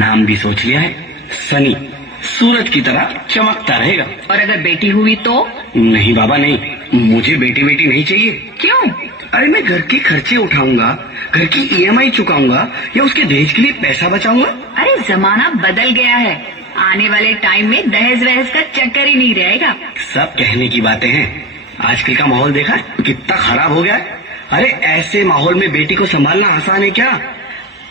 नाम भी सोच लिया है, सनी, सूरज की तरह चमकता रहेगा। और अगर बेटी हुई तो? नहीं बाबा नहीं, मुझे बेटी बेटी नहीं चाहिए। क्यों? अरे मैं घर के खर्चे उठाऊंगा, घर की EMI चुकाऊंगा या उसके दहेज के लिए पैसा बचाऊंगा। अरे जमाना बदल गया है, आने वाले टाइम में दहेज वहेज का चक्कर ही नहीं रहेगा। सब कहने की बातें हैं, आजकल का माहौल देखा है कितना खराब हो गया है। अरे ऐसे माहौल में बेटी को संभालना आसान है क्या?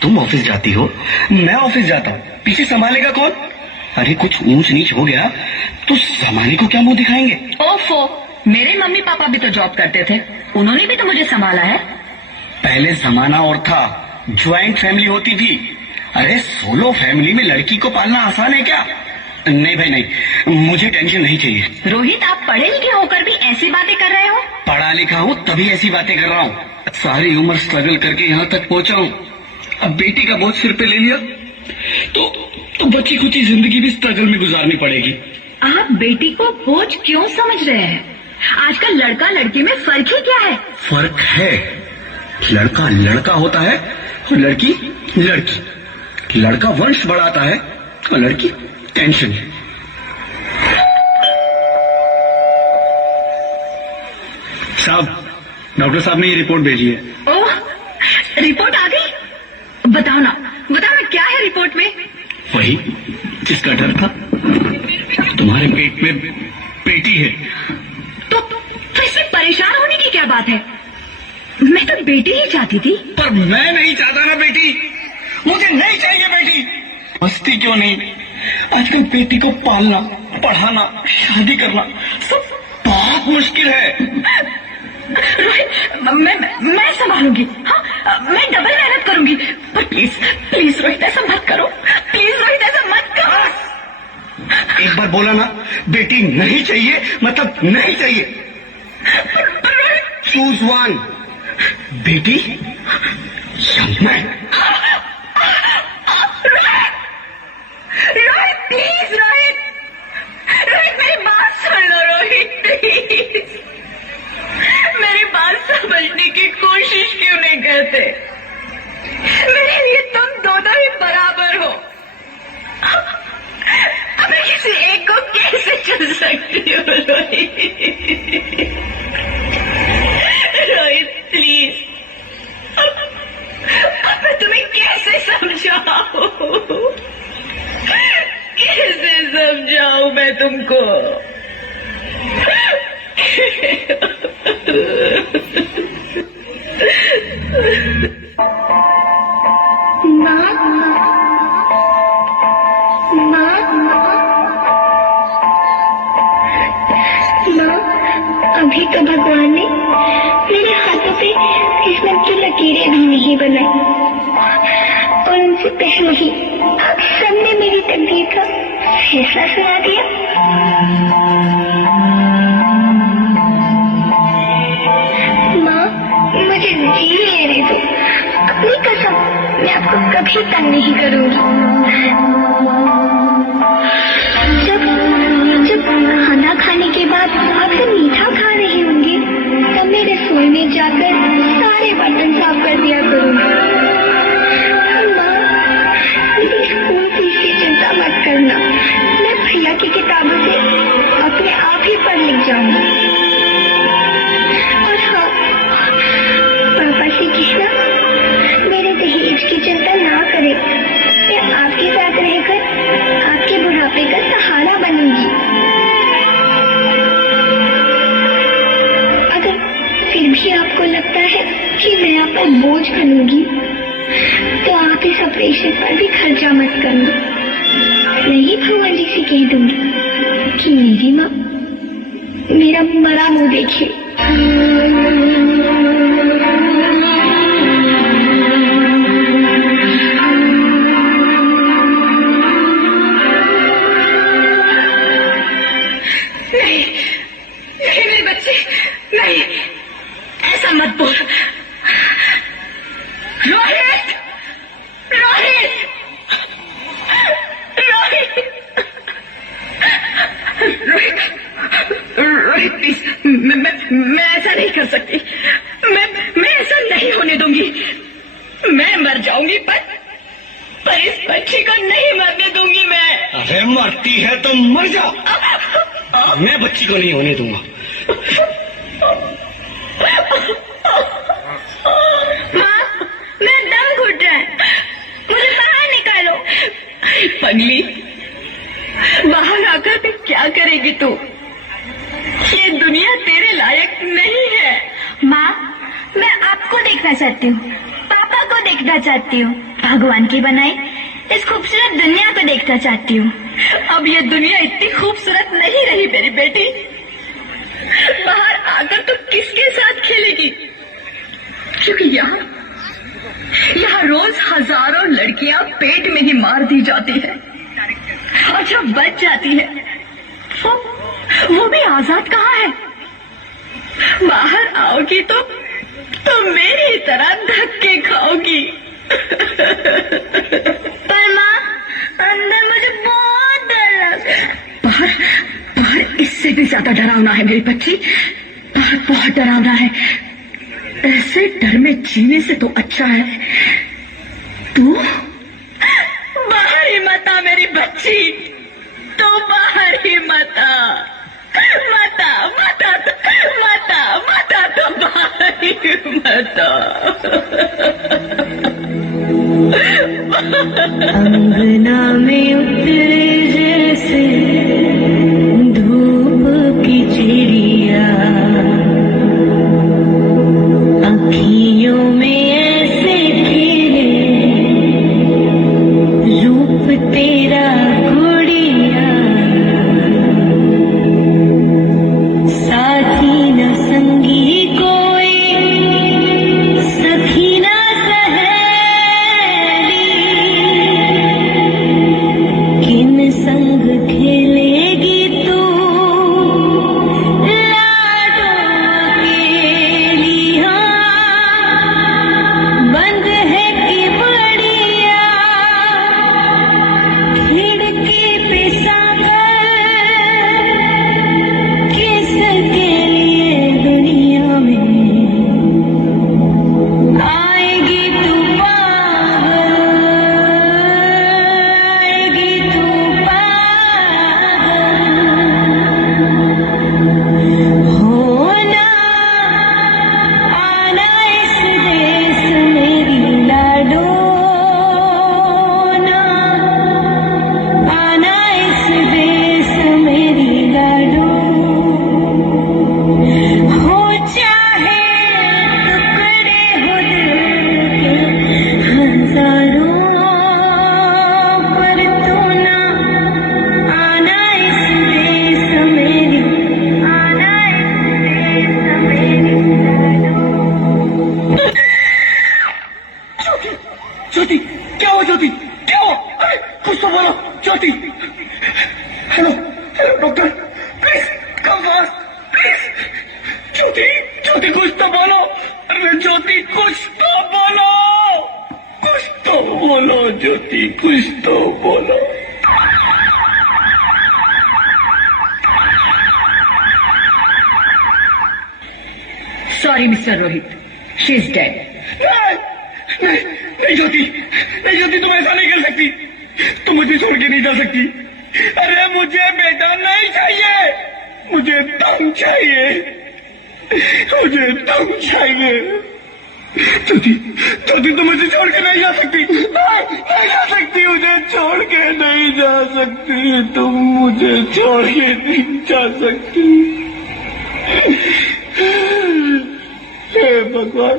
तुम ऑफिस जाती हो, मैं ऑफिस जाता हूँ, पीछे संभालेगा कौन? अरे कुछ ऊंच नीच हो गया तो जमाने को क्या मुंह दिखाएंगे? ओफो, मेरे मम्मी पापा भी तो जॉब करते थे, उन्होंने भी तो मुझे संभाला है। पहले जमाना और था, ज्वाइंट फैमिली होती थी। अरे सोलो फैमिली में लड़की को पालना आसान है क्या? नहीं भाई नहीं, मुझे टेंशन नहीं चाहिए। रोहित, आप पढ़े लिखे होकर भी ऐसी बातें कर रहे हो? पढ़ा लिखा हूँ तभी ऐसी बातें कर रहा हूँ। सारी उम्र स्ट्रगल करके यहाँ तक पहुँचा हूँ, अब बेटी का बोझ सिर पे ले लिया तो बची खुची जिंदगी भी स्ट्रगल में गुजारनी पड़ेगी। आप बेटी को बोझ क्यों समझ रहे हैं? आजकल लड़का लड़की में फर्क ही क्या है? फर्क है, लड़का लड़का होता है और लड़की लड़की। लड़का वंश बढ़ाता है और लड़की टेंशन। साहब, डॉक्टर साहब ने ये रिपोर्ट भेजी है। ओह, रिपोर्ट आ गई? बताओ ना क्या है रिपोर्ट में? वही जिसका डर था, तुम्हारे पेट में बेटी है। तो वैसे परेशान होने की क्या बात है? मैं तो बेटी ही चाहती थी। पर मैं नहीं चाहता ना बेटी, मुझे नहीं चाहिए बेटी। मस्ती क्यों नहीं, आजकल बेटी को पालना, पढ़ाना, शादी करना सब बहुत मुश्किल है। रोहित, मैं संभालूंगी। हाँ, मैं डबल मेहनत करूंगी। पर प्लीज रोहित, ऐसा मत करो। प्लीज रोहित, ऐसा मत करो। एक बार बोला ना, बेटी नहीं चाहिए मतलब नहीं चाहिए। चूज वन, बेटी या मैं। रोहित प्लीज, रोहित मेरी बात सुन लो। रोहित प्लीज, मेरी बात समझने की कोशिश क्यों नहीं करते? मेरे लिए तुम दोनों ही बराबर हो। अब मैं किसी एक को कैसे चुन सकती हूँ? रोहित प्लीज, अब मैं तुम्हें कैसे समझाऊं? कैसे समझाऊं मैं तुमको? अभी तो भगवान ने मेरे हाथों पे किस्मत की लकीरें भी नहीं बनाई, और उनसे पहले ही आप सबने मेरी तकदीर का फैसला सुना दिया। माँ, मुझे जी लेने दो। अपनी कसम, मैं आपको कभी तंग नहीं करूंगी। जब खाना खाने के बाद आपसे मीठा खा रही होंगी, तब मैं रसोई में जाकर सारे बर्तन साफ कर दिया करूंगी। माँ, मेरी स्कूल फीस की चिंता मत करना, मैं भैया की किताबों से अपने आप ही पढ़ लिख जाऊंगी। और हाँ, पापा से कहना मेरे दहेज की चिंता ना करे, मैं आपके साथ रहकर आपके बुढ़ापे का सहारा बनूंगी। अगर फिर भी आपको लगता है कि मैं आप पर बोझ बनूंगी, तो आप इस ऑपरेशन पर भी खर्चा मत करना। मैं ही भगवान जी से कह दूंगी कि मेरी माँ मेरा मरा मुंह देखे। नहीं मेरे बच्चे, नहीं, ऐसा मत बोल। रोहित, रोहित, रोहित, रोहित, रोहित प्लीज, मैं ऐसा नहीं कर सकती। अरे मरती है तो मर जा, मैं बच्ची को नहीं होने दूंगा। माँ, मेरा दम घुट रहा है, मुझे बाहर निकालो। पगली, बाहर आकर भी क्या करेगी तू? ये दुनिया तेरे लायक नहीं है। माँ, मैं आपको देखना चाहती हूँ, पापा को देखना चाहती हूँ, भगवान की बनाई इस खूबसूरत दुनिया को देखना चाहती हूँ। अब ये दुनिया इतनी खूबसूरत नहीं रही मेरी बेटी। बाहर आकर तो किसके साथ खेलेगी? क्योंकि यहाँ रोज हजारों लड़कियां पेट में ही मार दी जाती है, और जब बच जाती है वो भी आजाद कहाँ है? बाहर आओगी तो मेरी तरह धक्के खाओगी। पर माँ, अंदर मुझे बहुत डर लग रहा है। बाहर इससे भी ज्यादा डरावना है मेरी बच्ची, बाहर बहुत डरावना है। ऐसे डर में जीने से तो अच्छा है तू बाहर ही मत आ मेरी बच्ची, तू बाहर ही मत आ, तो बाहर ही मत आ। अंगना में उतरे जैसे धूप की चिड़िया, अखियों में ऐसे खिले रूप तेरा गुड़िया, साथी न संगी कोई, सखी न किन संग खेलेगी तू लाडो अकेलिया, बंद है कि बढ़िया खिड़की पे सागर, किसके लिए दुनिया में आएगी तू पागल, आएगी तू पागल, होना आना इस देश मेरी लाडो, ना आना इस देश मेरी लाडो, हो चाहे टुकड़े हो दिल के हजारों, पर तू ना आना इस देश मेरी, आना इस देश मेरी लाडो। ज्योति, क्या हुआ ज्योति, क्या हुआ? अरे कुछ तो बोलो Jyoti. Hello doctor, please come fast please. Jyoti कुछ तो बोलो। अरे ज्योति कुछ तो बोलो, ज्योति कुछ तो बोलो। Sorry mister Rohit, she is dead. नहीं ज्योति, तुम ऐसा नहीं कर सकती, तुम मुझे छोड़ के नहीं जा सकती। अरे मुझे बेटा नहीं चाहिए, मुझे दम चाहिए, ज्योति तुम मुझे छोड़ के नहीं जा सकती, नहीं जा सकती, मुझे छोड़ के नहीं जा सकती, तुम मुझे छोड़ के नहीं जा सकती। हे भगवान,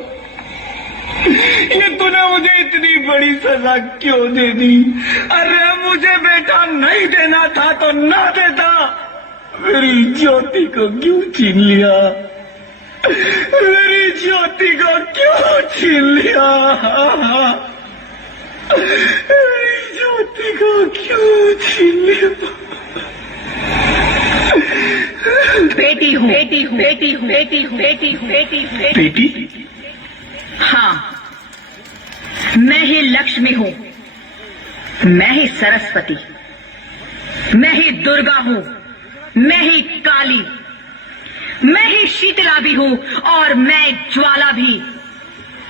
ये तूने मुझे इतनी बड़ी सजा क्यों दे दी? अरे मुझे बेटा नहीं देना था तो ना देता, मेरी ज्योति को क्यों छीन लिया? मेरी ज्योति को क्यों छीन लिया? मेरी ज्योति को क्यों छीन लिया? बेटी? हाँ, मैं ही लक्ष्मी हूँ, मैं ही सरस्वती, मैं ही दुर्गा हूँ, मैं ही काली, मैं ही शीतला भी हूँ और मैं ज्वाला भी,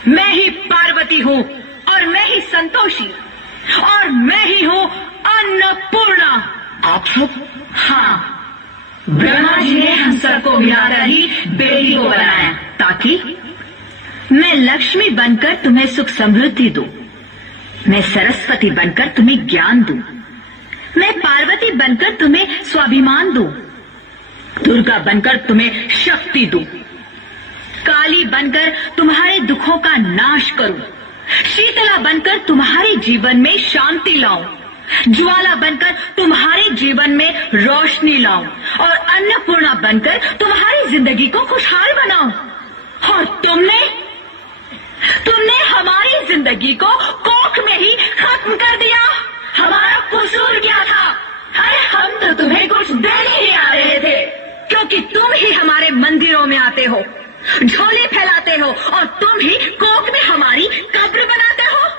मैं ही पार्वती हूँ और मैं ही संतोषी, और मैं ही हूँ अन्नपूर्णा। आप सब? हाँ, ब्रह्मा जी ने हम सबको मिलाकर ही बेटी को बनाया ताकि मैं लक्ष्मी बनकर तुम्हें सुख समृद्धि दूं, मैं सरस्वती बनकर तुम्हें ज्ञान दूं, मैं पार्वती बनकर तुम्हें स्वाभिमान दूं, दुर्गा बनकर तुम्हें शक्ति दूं, काली बनकर तुम्हारे दुखों का नाश करूं, शीतला बनकर तुम्हारे जीवन में शांति लाऊं, ज्वाला बनकर तुम्हारे जीवन में रोशनी लाऊं और अन्नपूर्णा बनकर तुम्हारी जिंदगी को खुशहाल बनाऊं। और तुमने हमारी जिंदगी को कोख में ही खत्म कर दिया। हमारा कसूर क्या था? अरे हम तो तुम्हें कुछ देने ही आ रहे थे, क्योंकि तुम ही हमारे मंदिरों में आते हो, झोले फैलाते हो और तुम ही कोख में हमारी कब्र बनाते हो।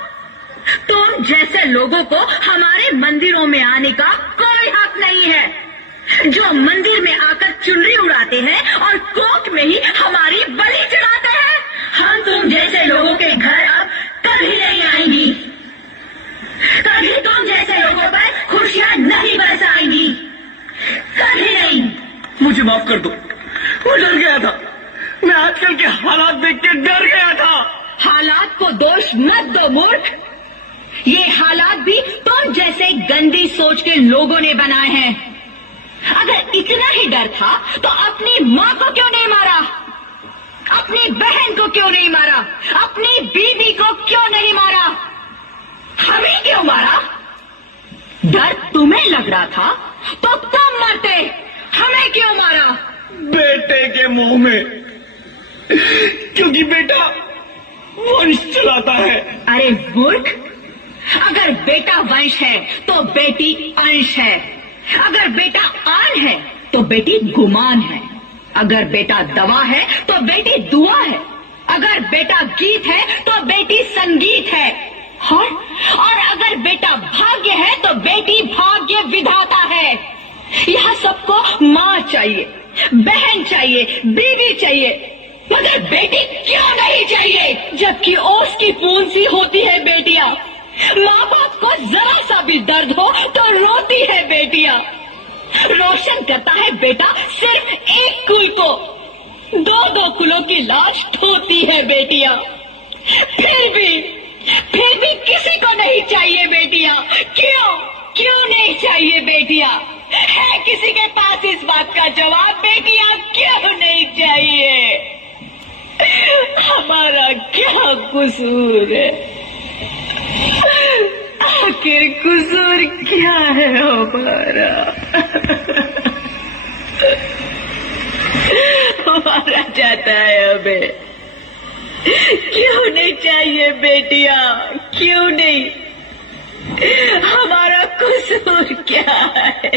तुम जैसे लोगों को हमारे मंदिरों में आने का कोई हक नहीं है, जो मंदिर में आकर चुनरी उड़ाते हैं और कोख में ही हमारी बलि चढ़ाते हैं। हम तुम जैसे लोगों के घर अब कभी नहीं आएंगी, कभी तुम जैसे लोगों पर खुशियां नहीं बरसाएंगी, कभी नहीं। मुझे माफ कर दो, मैं डर गया था। मैं आजकल के हालात देख के डर गया था। हालात को दोष मत दो मूर्ख, ये हालात भी तुम जैसे गंदी सोच के लोगों ने बनाए हैं। अगर इतना ही डर था तो अपनी माँ को क्यों नहीं मारा, अपनी बहन को क्यों नहीं मारा, अपनी बीवी को क्यों नहीं मारा, हमें क्यों मारा? डर तुम्हें लग रहा था तो तुम मरते, हमें क्यों मारा? बेटे के मुंह में, क्योंकि बेटा वंश चलाता है। अरे मूर्ख, अगर बेटा वंश है तो बेटी अंश है, अगर बेटा आन है तो बेटी गुमान है, अगर बेटा दवा है तो बेटी दुआ है, अगर बेटा गीत है तो बेटी संगीत है, और अगर बेटा भाग्य है तो बेटी भाग्य विधाता है। यहाँ सबको माँ चाहिए, बहन चाहिए, बीवी चाहिए, मगर बेटी क्यों नहीं चाहिए? जबकि ओस की पूंछ सी होती है बेटियां, माँ बाप को जरा सा भी दर्द हो तो रोती है बेटियां, रोशन करता है बेटा सिर्फ एक कुल को, दो दो कुलों की लाज ढोती है बेटियां। फिर भी किसी को नहीं चाहिए बेटियां। क्यों नहीं चाहिए बेटियां? है किसी के पास इस बात का जवाब? बेटियां क्यों नहीं चाहिए? हमारा क्या कसूर है? आखिर कसूर क्या है हमारा? मारा जाता है हमें, क्यों नहीं चाहिए बेटियां? क्यों नहीं? हमारा कसूर क्या है?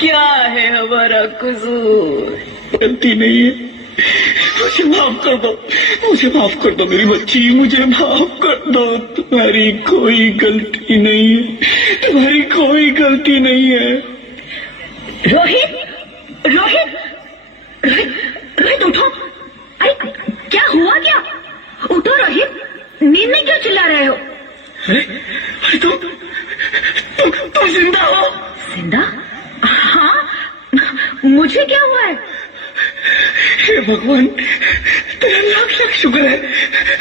क्या है हमारा कसूर? गलती नहीं है, मुझे माफ कर दो, मुझे माफ कर दो मेरी बच्ची, मुझे माफ कर दो। तुम्हारी कोई गलती नहीं है, तुम्हारी कोई गलती नहीं है। रोहित, रोहित, रोहित, रोहित उठो। अरे क्या हुआ क्या? उठो रोहित, नींद में क्यों चिल्ला रहे हो? अरे तुम जिंदा हो? जिंदा? हाँ, मुझे क्या हुआ है? हे भगवान, तेरा लाख लाख शुक्र है,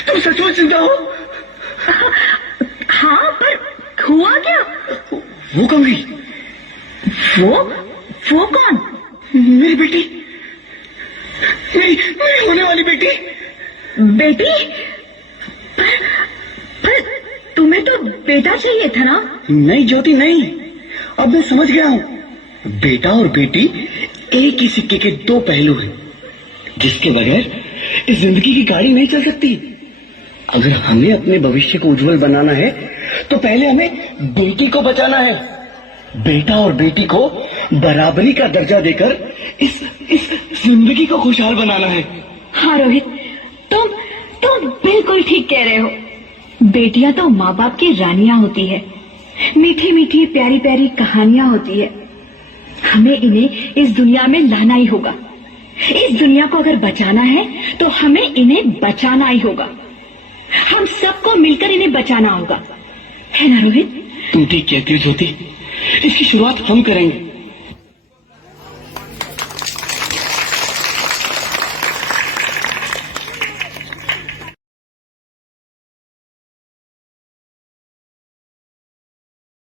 तुम सचमुच जिंदा हो। हाँ, पर हुआ क्या? वो कौन गई? वो कौन? मेरी बेटी, मेरी होने वाली बेटी। बेटी? पर तुम्हें तो बेटा चाहिए था ना? नहीं ज्योति नहीं, अब मैं समझ गया हूँ। बेटा और बेटी एक ही सिक्के के दो पहलू हैं, जिसके बगैर इस जिंदगी की गाड़ी नहीं चल सकती। अगर हमें अपने भविष्य को उज्जवल बनाना है तो पहले हमें बेटी को बचाना है। बेटा और बेटी को बराबरी का दर्जा देकर इस जिंदगी को खुशहाल बनाना है। हाँ रोहित, तुम बिल्कुल ठीक कह रहे हो। बेटियां तो माँ बाप की रानियां होती है, मीठी मीठी प्यारी प्यारी कहानियां होती है। हमें इन्हें इस दुनिया में लाना ही होगा। इस दुनिया को अगर बचाना है तो हमें इन्हें बचाना ही होगा। हम सबको मिलकर इन्हें बचाना होगा, है ना रोहित? तुम ठीक कहती हो ज्योति, इसकी शुरुआत हम करेंगे।